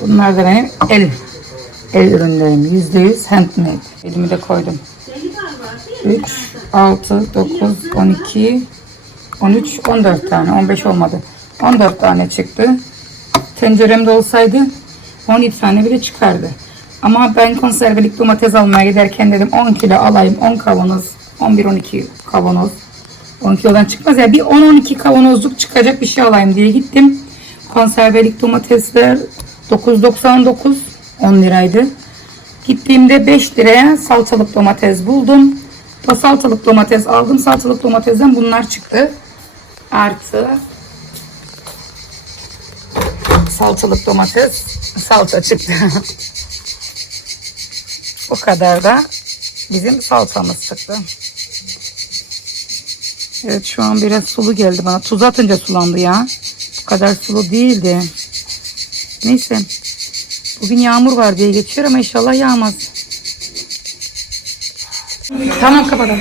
Bunlar da benim el, el ürünlerim. Yüzde yüz handmade. Elimi de koydum. 3, 6, 9, 12, 13, 14 tane. 15 olmadı. 14 tane çıktı. Tenceremde olsaydı 17 tane bile çıkardı. Ama ben konservelik domates almaya giderken dedim 10 kilo alayım. 10 kavanoz, 11-12 kavanoz. 10 kilodan çıkmaz ya. Bir 10-12 kavanozluk çıkacak bir şey alayım diye gittim. Konservelik domatesler 9.99 10 liraydı. Gittiğimde 5 liraya salçalık domates buldum. O salçalık domates aldım. Salçalık domatesden bunlar çıktı. Artı salçalık domates salça çıktı. Bu kadar da bizim salçamız çıktı. Evet şu an biraz sulu geldi bana. Tuz atınca sulandı ya. Bu kadar sulu değildi. Neyse. Bugün yağmur var diye geçiyor ama inşallah yağmaz. Tamam kapatalım.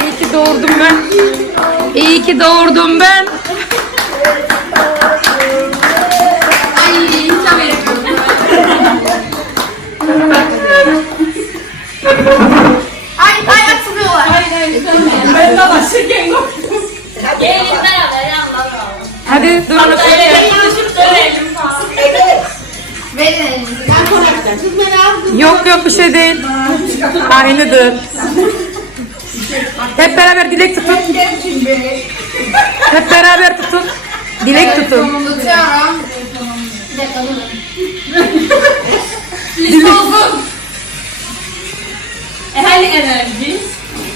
İyi ki doğurdum ben. İyi ki doğurdum ben. Gelin beraber yanlarım. Hadi dur. Evet, konuşup söyleyelim falan. Verin elinizi. Ben konuşacağım. Siz beni aldınız. Yok yok bir şey değil. Aynıdır. Hep beraber dilek tutun. Hep beraber tutun. Dilek tutun. Tutuyorum. Bir dakika durun.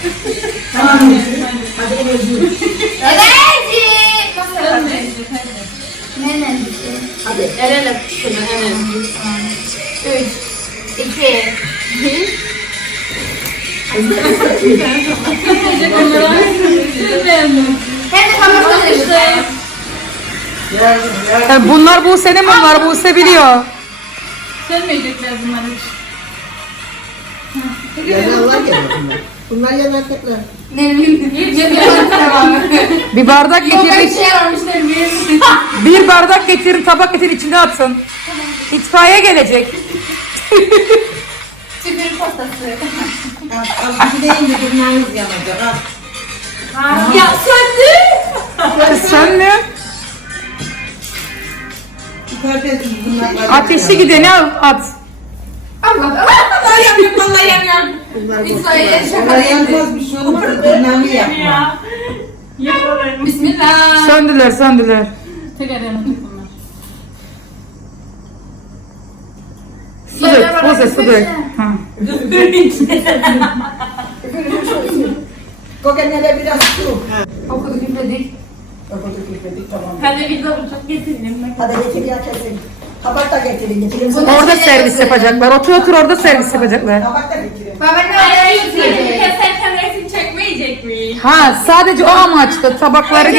Dilek. E hadi enerji. Enerji. Nasıl yapalım? Ne enerjisi? El ele tutun enerji. Üç, iki, bir. Hadi kapatalım işte. Yani bunlar Buse'nin bunlar Buse biliyor. Sönmeyecekler bunlar hiç. Yanarlar ya bunlar. Bunlar. Devam Bir bardak bir getirin. şey varmış ne bileyim. Bir bardak getirin tabak getirin içine atın. İtfaiye gelecek. Tükürük al bir de bunlarınız yanacak. Ya söndü. Kız bunlar var. Ateşi gideni al at. Allah Allah. Vallahi yanıyorum, vallahi yanıyorum. Bunlar Biz ver. şaka Bunlar yanmaz bir şey olmaz. Bunlarını yapma. Ya. Yapalım. Bismillah. Söndüler söndüler. Tekrar yanacak bunlar. Su dök su dök. Ha. Kokenlere biraz su. Okuduk üfledik. Okuduk tamam. Hadi bir bıçak getirin. Hadi getir ya kesin. Tabak da getirin getirin. Orada servis yapacaklar. Otur otur orada servis yapacaklar. Tabak da getirin. Baba ne yapıyorsun? Keserken resim çekmeyecek mi? Ha sadece o amaçlı tabakları Önce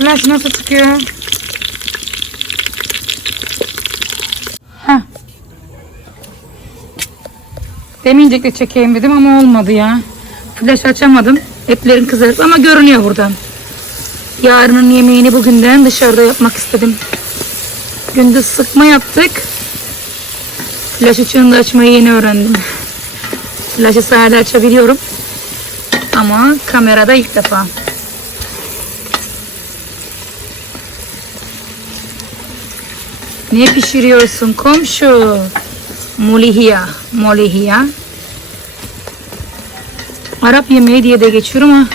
flash nasıl çıkıyor? Heh. Demeyecek de çekeyim dedim ama olmadı ya. Flash açamadım. Etlerin kızarık ama görünüyor buradan. Yarının yemeğini bugünden dışarıda yapmak istedim. Gündüz sıkma yaptık. Flash ışığını açmayı yeni öğrendim. Flash'ı sahada açabiliyorum. Ama kamerada ilk defa. Ne pişiriyorsun komşu? Molihiya, molihiya. Arap yemeği diye de geçiyor ama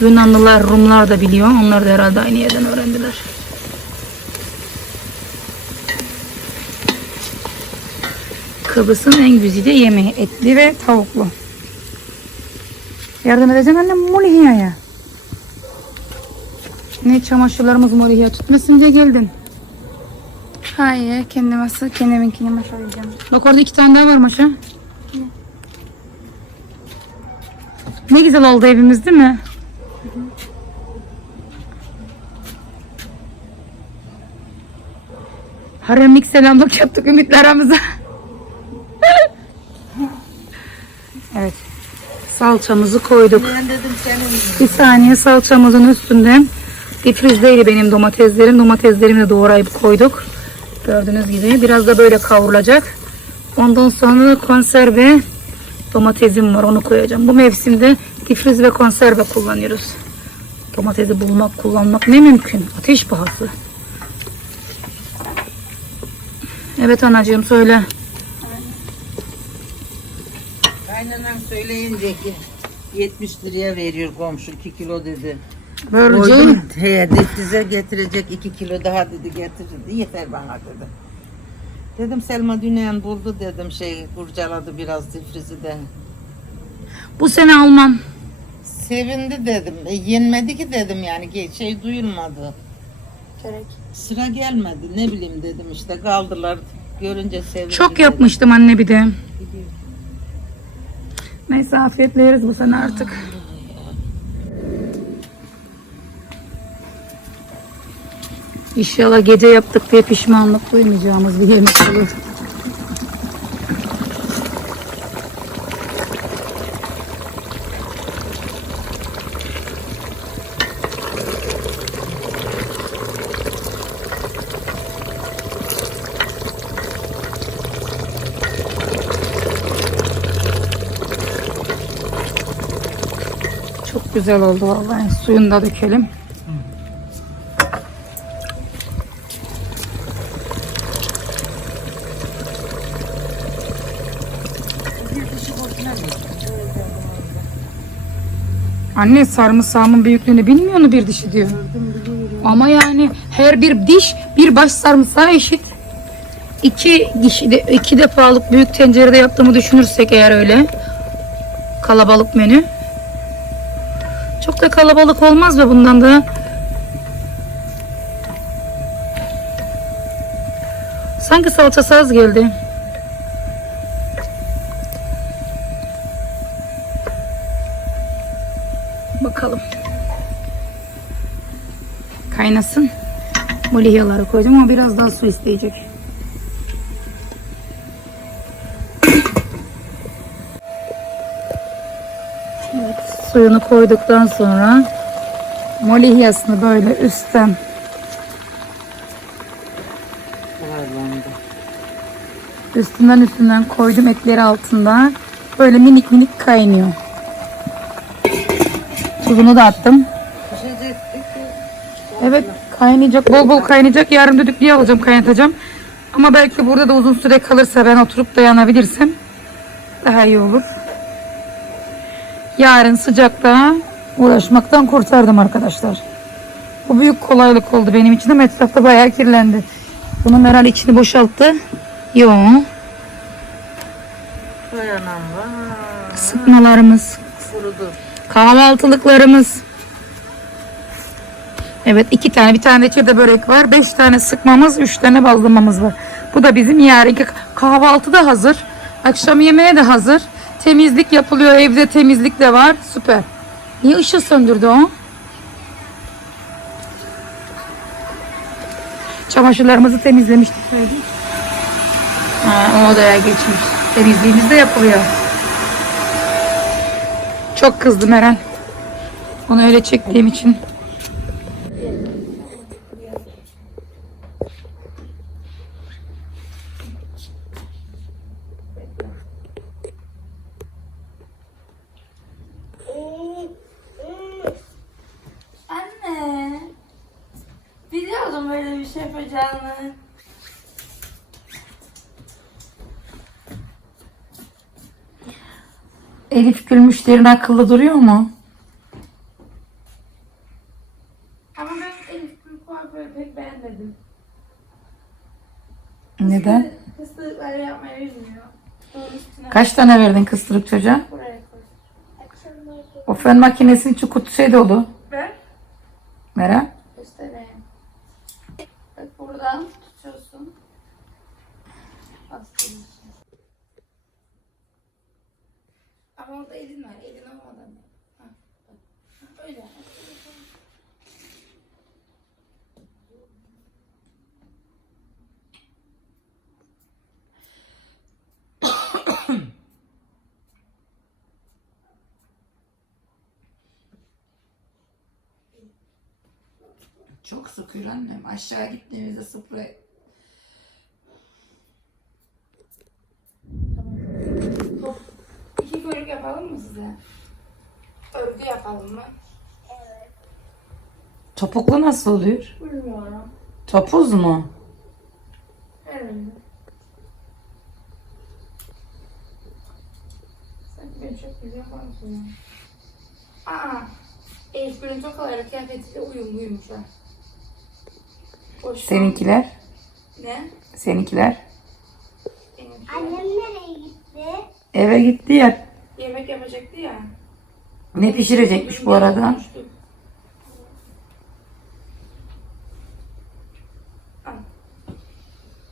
Yunanlılar, Rumlar da biliyor. Onlar da herhalde aynı yerden öğrendiler. Kıbrıs'ın en güzide yemeği. Etli ve tavuklu. Yardım edeceğim annem molihiyaya. Ne çamaşırlarımız molihiya tutmasın diye geldin. Hayır, kendime sığ, kendiminkini maşalayacağım. Bak orada iki tane daha var maşa. Ne güzel oldu evimiz değil mi? Haremlik selamlık yaptık Ümit'le aramıza. evet. Salçamızı koyduk. Bir saniye salçamızın üstünden difrizdeydi benim domateslerim. Domateslerimi de doğrayıp koyduk. Gördüğünüz gibi biraz da böyle kavrulacak. Ondan sonra konserve domatesim var onu koyacağım. Bu mevsimde difriz ve konserve kullanıyoruz. Domatesi bulmak, kullanmak ne mümkün. Ateş pahası. Evet anacığım söyle. kaynanan söyleyince ki 70 liraya veriyor komşu 2 kilo dedi. Böylece Koydum he, difrize getirecek 2 kilo daha dedi getirirdi yeter bana dedi. Dedim Selma Dünen buldu dedim şey kurcaladı biraz difrizi de. bu sene almam. Sevindi dedim. E, yenmedi ki dedim yani şey duyulmadı. Çörek. Sıra gelmedi ne bileyim dedim işte kaldılar görünce sevindi. Çok dedim. yapmıştım anne bir de. Neyse afiyetle yeriz bu sene artık. İnşallah gece yaptık diye pişmanlık duymayacağımız bir yemek olur. Çok güzel oldu vallahi. Suyunu da dökelim. Anne sarımsağımın büyüklüğünü bilmiyor mu bir dişi diyor. Ama yani her bir diş bir baş sarımsağa eşit. İki, diş, iki defalık büyük tencerede yaptığımı düşünürsek eğer öyle. Kalabalık menü. Çok da kalabalık olmaz mı bundan da? Sanki salçası az geldi. Bakalım. Kaynasın. Molihyaları koydum ama biraz daha su isteyecek. Evet, suyunu koyduktan sonra molihyasını böyle üstten üstünden üstünden koydum etleri altında. Böyle minik minik kaynıyor. Tuzunu da attım. Evet kaynayacak bol bol kaynayacak. Yarın düdüklüye alacağım kaynatacağım. Ama belki burada da uzun süre kalırsa ben oturup dayanabilirsem daha iyi olur. Yarın sıcakta uğraşmaktan kurtardım arkadaşlar. Bu büyük kolaylık oldu benim için ama etrafta bayağı kirlendi. Bunu Meral içini boşalttı. Yo. Sıkmalarımız. Kurudu. Kahvaltılıklarımız. Evet iki tane bir tane de çırda börek var. Beş tane sıkmamız, üç tane bazlamamız var. Bu da bizim yarınki kahvaltı da hazır. Akşam yemeğe de hazır. Temizlik yapılıyor. Evde temizlik de var. Süper. Niye ışığı söndürdü o? Çamaşırlarımızı temizlemiştik. Ha, o odaya geçmiş. Temizliğimiz de yapılıyor. Çok kızdı Meral. Onu öyle çektiğim için. Anne. Biliyordum böyle bir şey yapacağını. Elif Gül müşterinin akıllı duruyor mu? Ama ben Elif Gül kuaförü pek beğenmedim. Neden? Kıstıkları yapmayı bilmiyor. Kaç tane verdin kıstırık çocuğa? buraya koy. O fön makinesinin içi kutu şey dolu. Ver. Meral. Göstereyim. Bak buradan tutuyorsun. Bastırıyorsun. Ama orada elin var. Elin olmadan. Ha, Öyle. Çok sıkıyor annem. Aşağı gittiğimizde sprey. İki kuyruk yapalım mı size? Örgü yapalım mı? Topuklu nasıl oluyor? Bilmiyorum. Topuz mu? Herhalde. Sen çok güzel ya. Aa, Elif Gül'ün çok kolay kıyafetiyle uyumluymuş ha. Boş Seninkiler? Ne? Seninkiler? Annem nereye gitti? Eve gitti ya. Yemek yapacaktı ya. Ne pişirecekmiş bu arada? Konuştuk. Al.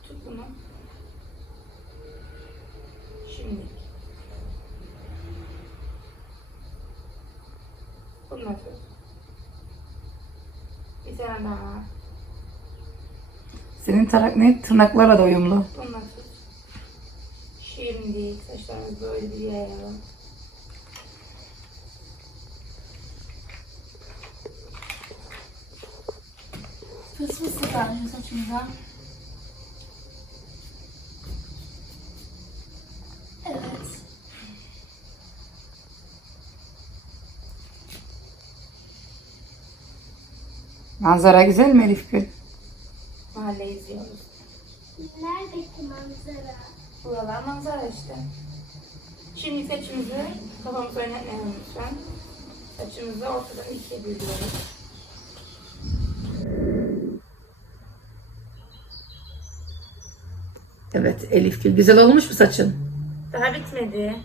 Tut bunu. Şimdi. Bunu da tut. Bir tane daha var. Senin tarak ne? Tırnaklarla da uyumlu. Bunu da tut. Şimdi saçlarımızı böyle bir. Fıs fıs sıkalım saçımıza. Evet. Manzara güzel mi Elif Gül? Mahalle izliyoruz. Neredeki manzara? Buralar manzara işte. Şimdi saçımızı kafamızı oynatmayalım lütfen. Saçımızı ortadan ikiye bölüyoruz. Evet Elif Gül. Güzel olmuş mu saçın? Daha bitmedi.